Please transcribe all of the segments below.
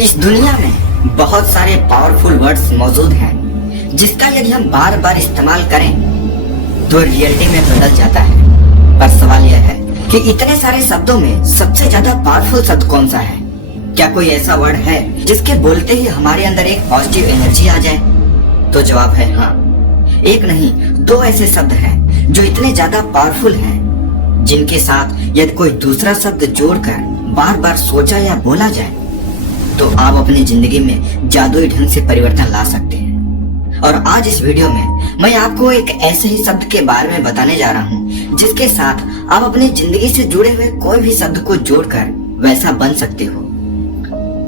इस दुनिया में बहुत सारे पावरफुल वर्ड्स मौजूद हैं जिसका यदि हम बार बार इस्तेमाल करें तो रियलिटी में बदल जाता है। पर सवाल यह है कि इतने सारे शब्दों में सबसे ज्यादा पावरफुल शब्द कौन सा है? क्या कोई ऐसा वर्ड है जिसके बोलते ही हमारे अंदर एक पॉजिटिव एनर्जी आ जाए? तो जवाब है हाँ। एक नहीं, दो ऐसे शब्द हैं जो इतने ज्यादा पावरफुल हैं जिनके साथ यदि कोई दूसरा शब्द जोड़कर बार बार सोचा या बोला जाए तो आप अपनी जिंदगी में जादुई ढंग से परिवर्तन ला सकते हैं। और आज इस वीडियो में मैं आपको एक ऐसे ही शब्द के बारे में बताने जा रहा हूँ जिसके साथ आप अपनी जिंदगी से जुड़े हुए कोई भी शब्द को जोड़कर वैसा बन सकते हो।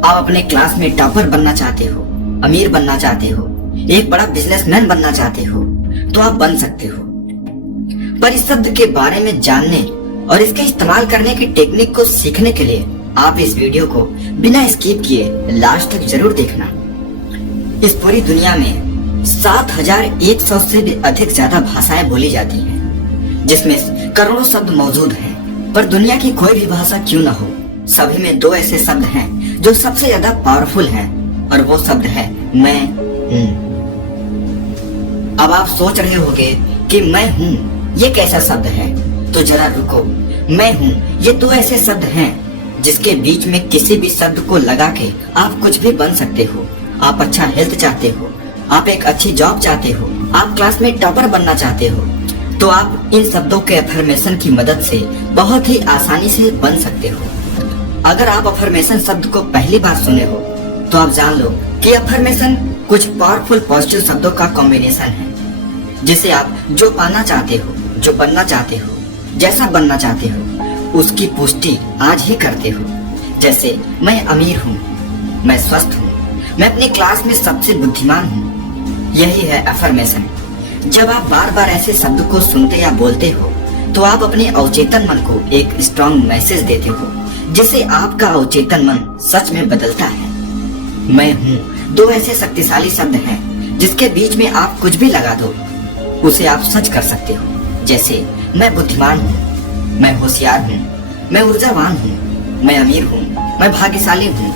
आप अपने क्लास में टॉपर बनना चाहते हो, अमीर बनना चाहते हो, एक बड़ा बिजनेसमैन बनना चाहते हो तो आप बन सकते हो। पर इस शब्द के बारे में जानने और इसके इस्तेमाल करने की टेक्निक को सीखने के लिए आप इस वीडियो को बिना स्किप किए लास्ट तक जरूर देखना। इस पूरी दुनिया में 7100 से भी अधिक ज्यादा भाषाएं बोली जाती हैं, जिसमें करोड़ों शब्द मौजूद हैं। पर दुनिया की कोई भी भाषा क्यों न हो, सभी में दो ऐसे शब्द हैं जो सबसे ज्यादा पावरफुल हैं, और वो शब्द है मैं हूँ। अब आप सोच रहे होंगे कि मैं हूँ ये कैसा शब्द है? तो जरा रुको। मैं हूँ ये दो ऐसे शब्द हैं जिसके बीच में किसी भी शब्द को लगा के आप कुछ भी बन सकते हो। आप अच्छा हेल्थ चाहते हो, आप एक अच्छी जॉब चाहते हो, आप क्लास में टॉपर बनना चाहते हो, तो आप इन शब्दों के अफर्मेशन की मदद से बहुत ही आसानी से बन सकते हो। अगर आप अफर्मेशन शब्द को पहली बार सुने हो तो आप जान लो कि अफर्मेशन कुछ पावरफुल पॉजिटिव शब्दों का कॉम्बिनेशन है जिसे आप जो पाना चाहते हो, जो बनना चाहते हो, जैसा बनना चाहते हो उसकी पुष्टि आज ही करते हो। जैसे मैं अमीर हूँ, मैं स्वस्थ हूँ, मैं अपनी क्लास में सबसे बुद्धिमान हूँ। यही है अफर्मेशन। जब आप बार बार ऐसे शब्द को सुनते या बोलते हो तो आप अपने अवचेतन मन को एक स्ट्रॉन्ग मैसेज देते हो जिसे आपका अवचेतन मन सच में बदलता है। मैं हूँ दो ऐसे शक्तिशाली शब्द हैं जिसके बीच में आप कुछ भी लगा दो उसे आप सच कर सकते हो। जैसे मैं बुद्धिमान हूँ, मैं होशियार हूँ, मैं ऊर्जावान हूँ, मैं अमीर हूँ, मैं भाग्यशाली हूँ,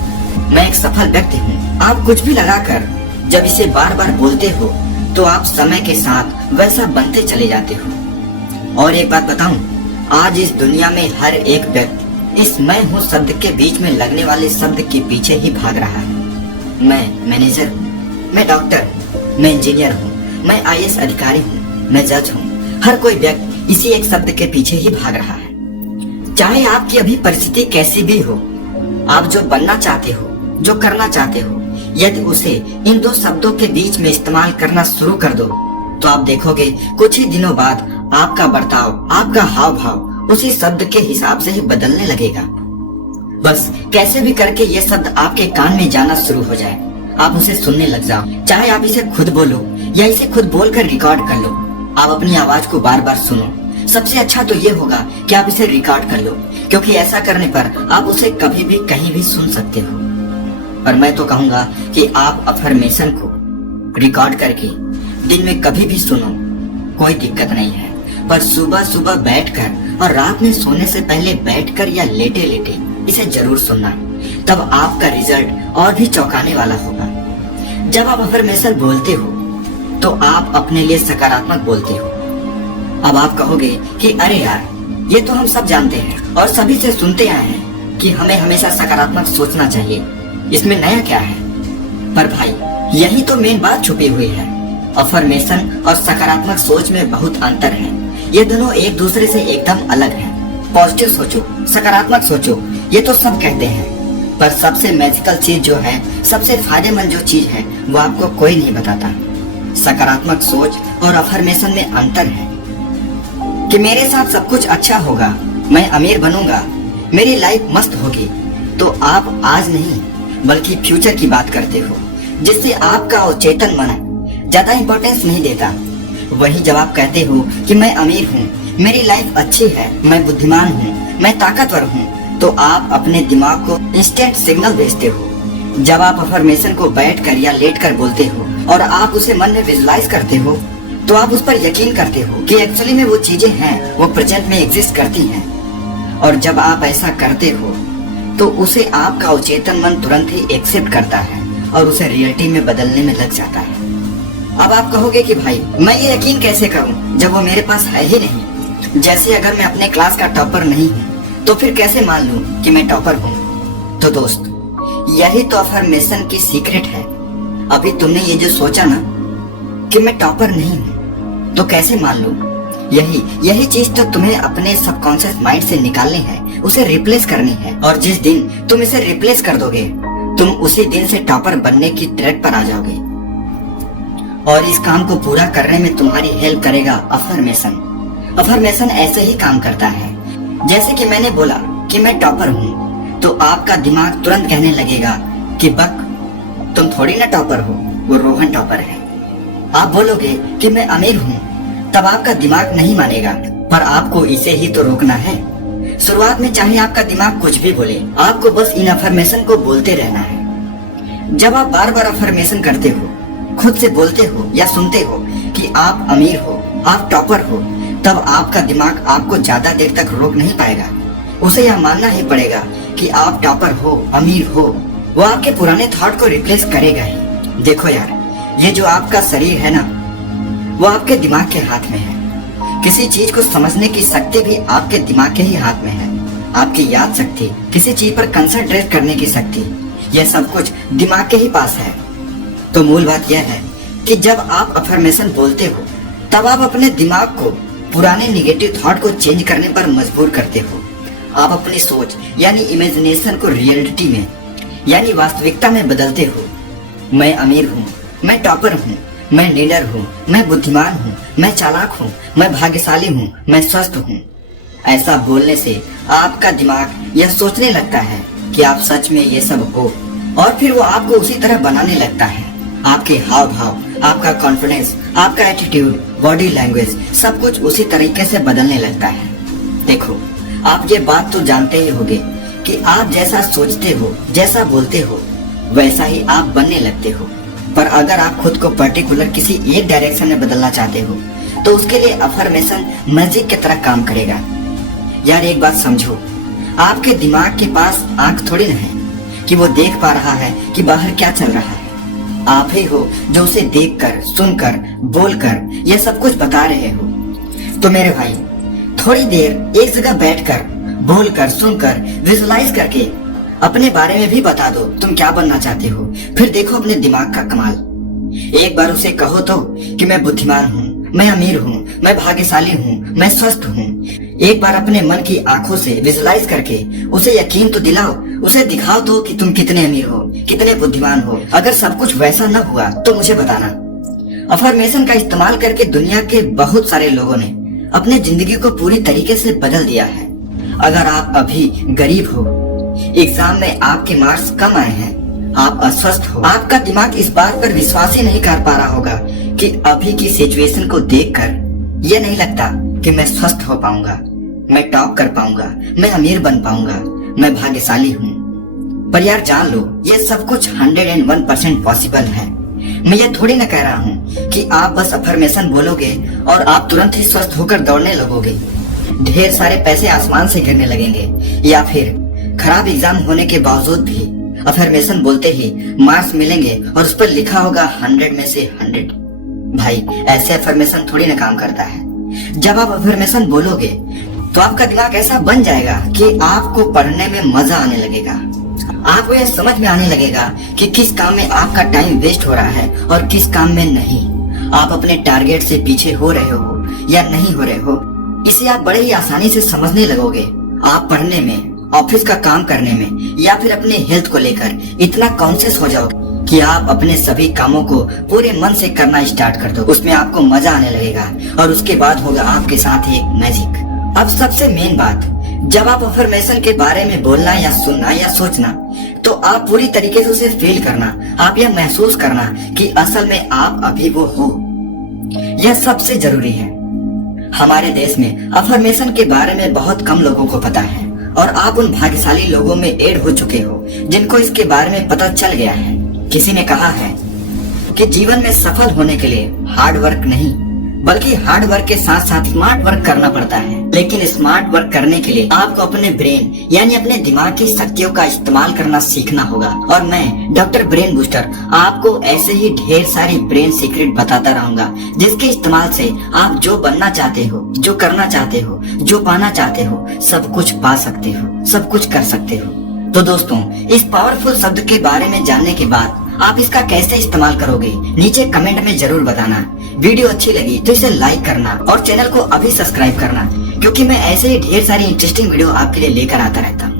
मैं एक सफल व्यक्ति हूँ। आप कुछ भी लगाकर जब इसे बार बार बोलते हो तो आप समय के साथ वैसा बनते चले जाते हो। और एक बात बताऊं, आज इस दुनिया में हर एक व्यक्ति इस मैं हूँ शब्द के बीच में लगने वाले शब्द के पीछे ही भाग रहा है। मैं मैनेजर हूँ, मैं डॉक्टर हूँ, मैं इंजीनियर हूँ, मैं IAS अधिकारी हूँ, मैं जज हूँ। हर कोई व्यक्ति इसी एक शब्द के पीछे ही भाग रहा है। चाहे आपकी अभी परिस्थिति कैसी भी हो, आप जो बनना चाहते हो, जो करना चाहते हो, यदि उसे इन दो शब्दों के बीच में इस्तेमाल करना शुरू कर दो तो आप देखोगे कुछ ही दिनों बाद आपका बर्ताव, आपका हाव भाव उसी शब्द के हिसाब से ही बदलने लगेगा। बस कैसे भी करके ये शब्द आपके कान में जाना शुरू हो जाए, आप उसे सुनने लग जाओ। चाहे आप इसे खुद बोलो या इसे खुद बोलकर रिकॉर्ड कर लो, आप अपनी आवाज को बार बार सुनो। सबसे अच्छा तो ये होगा कि आप इसे रिकॉर्ड कर लो, क्योंकि ऐसा करने पर आप उसे कभी भी कहीं भी सुन सकते हो। और मैं तो कहूंगा कि आप अफर्मेशन को रिकॉर्ड करके दिन में कभी भी सुनो, कोई दिक्कत नहीं है। पर सुबह सुबह बैठकर और रात में सोने से पहले बैठकर या लेटे लेटे इसे जरूर सुनना, तब आपका रिजल्ट और भी चौंकाने वाला होगा। जब आप अफर्मेशन बोलते हो तो आप अपने लिए सकारात्मक बोलते हो। अब आप कहोगे कि अरे यार, ये तो हम सब जानते हैं और सभी से सुनते आए हैं कि हमें हमेशा सकारात्मक सोचना चाहिए, इसमें नया क्या है? पर भाई, यही तो मेन बात छुपी हुई है। अफर्मेशन और सकारात्मक सोच में बहुत अंतर है। ये दोनों एक दूसरे से एकदम अलग हैं। पॉजिटिव सोचो, सकारात्मक सोचो, ये तो सब कहते हैं, पर सबसे मैजिकल चीज जो है, सबसे फायदेमंद जो चीज है, वो आपको कोई नहीं बताता। सकारात्मक सोच और अफर्मेशन में अंतर है कि मेरे साथ सब कुछ अच्छा होगा, मैं अमीर बनूंगा, मेरी लाइफ मस्त होगी। तो आप आज नहीं बल्कि फ्यूचर की बात करते हो, जिससे आपका अवचेतन मन ज्यादा इंपॉर्टेंस नहीं देता। वहीं जब आप कहते हो कि मैं अमीर हूँ, मेरी लाइफ अच्छी है, मैं बुद्धिमान हूँ, मैं ताकतवर हूँ, तो आप अपने दिमाग को इंस्टेंट सिग्नल भेजते हो। जब आप अफर्मेशन को बैठकर या लेटकर बोलते हो और आप उसे मन में विजुलाइज करते हो तो आप उस पर यकीन करते हो कि एक्चुअली में वो चीजें हैं, वो प्रेजेंट में एग्जिस्ट करती हैं। और जब आप ऐसा करते हो तो उसे आपका अवचेतन मन तुरंत ही एक्सेप्ट करता है और उसे रियलिटी में बदलने में लग जाता है। अब आप कहोगे कि भाई मैं ये यकीन कैसे करूं जब वो मेरे पास है ही नहीं। जैसे अगर मैं अपने क्लास का टॉपर नहीं हूं तो फिर कैसे मान लूं कि मैं टॉपर हूं। तो दोस्त, यही तो अफर्मेशन की सीक्रेट है। अभी तुमने ये जो सोचा ना कि मैं टॉपर नहीं हूं तो कैसे मान लूं, यही चीज तो तुम्हें अपने सबकॉन्शियस माइंड से निकालनी है, उसे रिप्लेस करनी है। और जिस दिन तुम इसे रिप्लेस कर दोगे तुम उसी दिन से टॉपर बनने की ट्रैक पर आ जाओगे। और इस काम को पूरा करने में तुम्हारी हेल्प करेगा अफर्मेशन। अफर्मेशन ऐसे ही काम करता है, जैसे कि मैंने बोला कि मैं टॉपर हूँ तो आपका दिमाग तुरंत कहने लगेगा कि बक तुम थोड़ी ना टॉपर हो, वो रोहन टॉपर है। आप बोलोगे कि मैं अमीर हूँ, तब आपका दिमाग नहीं मानेगा, पर आपको इसे ही तो रोकना है। शुरुआत में चाहे आपका दिमाग कुछ भी बोले, आपको बस इन अफर्मेशन को बोलते रहना है। जब आप बार बार अफर्मेशन करते हो, खुद से बोलते हो या सुनते हो कि आप अमीर हो, आप टॉपर हो, तब आपका दिमाग आपको ज्यादा देर तक रोक नहीं पाएगा। उसे यह मानना ही पड़ेगा कि आप टॉपर हो, अमीर हो। वो आपके पुराने थॉट को रिप्लेस करेगा ही। देखो यार, ये जो आपका शरीर है ना, वो आपके दिमाग के हाथ में है। किसी चीज को समझने की शक्ति भी आपके दिमाग के ही हाथ में है। आपकी याद शक्ति, किसी चीज पर कंसंट्रेट करने की शक्ति, यह सब कुछ दिमाग के ही पास है। तो मूल बात यह है कि जब आप अफर्मेशन बोलते हो तब आप अपने दिमाग को पुराने निगेटिव थॉट को चेंज करने पर मजबूर करते हो। आप अपनी सोच यानी इमेजिनेशन को रियलिटी में यानी वास्तविकता में बदलते हो। मैं अमीर हूँ, मैं टॉपर हूँ, मैं लीडर हूँ, मैं बुद्धिमान हूँ, मैं चालाक हूँ, मैं भाग्यशाली हूँ, मैं स्वस्थ हूँ। ऐसा बोलने से आपका दिमाग यह सोचने लगता है कि आप सच में ये सब हो, और फिर वो आपको उसी तरह बनाने लगता है। आपके हाव भाव, आपका कॉन्फिडेंस, आपका एटीट्यूड, बॉडी लैंग्वेज, सब कुछ उसी तरीके से बदलने लगता है। देखो, आप ये बात तो जानते ही होंगे कि आप जैसा सोचते हो, जैसा बोलते हो, वैसा ही आप बनने लगते हो। पर अगर आप खुद को पर्टिकुलर किसी एक डायरेक्शन में बदलना चाहते हो तो उसके लिए अफर्मेशन मैजिक की तरह काम करेगा। यार एक बात समझो, आपके दिमाग के पास आंख थोड़ी न है कि वो देख पा रहा है कि बाहर क्या चल रहा है। आप ही हो जो उसे देखकर, सुनकर, बोलकर यह सब कुछ बता रहे हो। तो मेरे भाई, थोड़ी देर एक जगह बैठकर, बोलकर, सुनकर, विजुलाइज करके अपने बारे में भी बता दो तुम क्या बनना चाहते हो। फिर देखो अपने दिमाग का कमाल। एक बार उसे कहो तो कि मैं बुद्धिमान हूँ, मैं अमीर हूँ, मैं भाग्यशाली हूँ, मैं स्वस्थ हूँ। एक बार अपने मन की आंखों से विजुलाइज करके उसे यकीन तो दिलाओ, उसे दिखाओ तो कि तुम कितने अमीर हो, कितने बुद्धिमान हो। अगर सब कुछ वैसा न हुआ तो मुझे बताना। अफर्मेशन का इस्तेमाल करके दुनिया के बहुत सारे लोगों ने अपने जिंदगी को पूरी तरीके से बदल दिया है। अगर आप अभी गरीब हो, एग्जाम में आपके मार्क्स कम आए हैं, आप अस्वस्थ हो, आपका दिमाग इस बात पर विश्वास ही नहीं कर पा रहा होगा कि अभी की सिचुएशन को देखकर ये नहीं लगता कि मैं स्वस्थ हो पाऊंगा, मैं टॉप कर पाऊंगा, मैं अमीर बन पाऊंगा, मैं भाग्यशाली हूँ। पर यार जान लो, ये सब कुछ 101% पॉसिबल है। मैं ये थोड़ी ना कह रहा हूँ कि आप बस अफर्मेशन बोलोगे और आप तुरंत ही स्वस्थ होकर दौड़ने लगोगे, ढेर सारे पैसे आसमान से गिरने लगेंगे, या फिर खराब एग्जाम होने के बावजूद भी अफर्मेशन बोलते ही मार्क्स मिलेंगे और उस पर लिखा होगा 100 में से 100। भाई, ऐसे अफर्मेशन थोड़ी ना काम करता है। जब आप अफर्मेशन बोलोगे तो आपका दिमाग ऐसा बन जाएगा कि आपको पढ़ने में मजा आने लगेगा। आपको यह समझ में आने लगेगा कि किस काम में आपका टाइम वेस्ट हो रहा है और किस काम में नहीं। आप अपने टारगेट से पीछे हो रहे हो या नहीं हो रहे हो, इसे आप बड़े ही आसानी से समझने लगोगे। आप पढ़ने में, ऑफिस का काम करने में या फिर अपने हेल्थ को लेकर इतना कॉन्शियस हो जाओगे कि आप अपने सभी कामों को पूरे मन से करना स्टार्ट कर दो। उसमें आपको मजा आने लगेगा और उसके बाद होगा आपके साथ एक मैजिक। अब सबसे मेन बात, जब आप अफर्मेशन के बारे में बोलना या सुनना या सोचना, तो आप पूरी तरीके से उसे फील करना, आप यह महसूस करना कि असल में आप अभी वो हो। यह सबसे जरूरी है। हमारे देश में अफर्मेशन के बारे में बहुत कम लोगों को पता है और आप उन भाग्यशाली लोगों में ऐड हो चुके हो जिनको इसके बारे में पता चल गया है। किसी ने कहा है कि जीवन में सफल होने के लिए हार्ड वर्क नहीं बल्कि हार्ड वर्क के साथ साथ स्मार्ट वर्क करना पड़ता है। लेकिन स्मार्ट वर्क करने के लिए आपको अपने ब्रेन यानी अपने दिमाग की शक्तियों का इस्तेमाल करना सीखना होगा। और मैं डॉक्टर ब्रेन बूस्टर आपको ऐसे ही ढेर सारी ब्रेन सीक्रेट बताता रहूंगा, जिसके इस्तेमाल से आप जो बनना चाहते हो, जो करना चाहते हो, जो पाना चाहते हो, सब कुछ पा सकते हो, सब कुछ कर सकते हो। तो दोस्तों, इस पावरफुल शब्द के बारे में जानने के बाद आप इसका कैसे इस्तेमाल करोगे, नीचे कमेंट में जरूर बताना। वीडियो अच्छी लगी तो इसे लाइक करना और चैनल को अभी सब्सक्राइब करना, क्योंकि मैं ऐसे ही ढेर सारी इंटरेस्टिंग वीडियो आपके लिए लेकर आता रहता हूँ।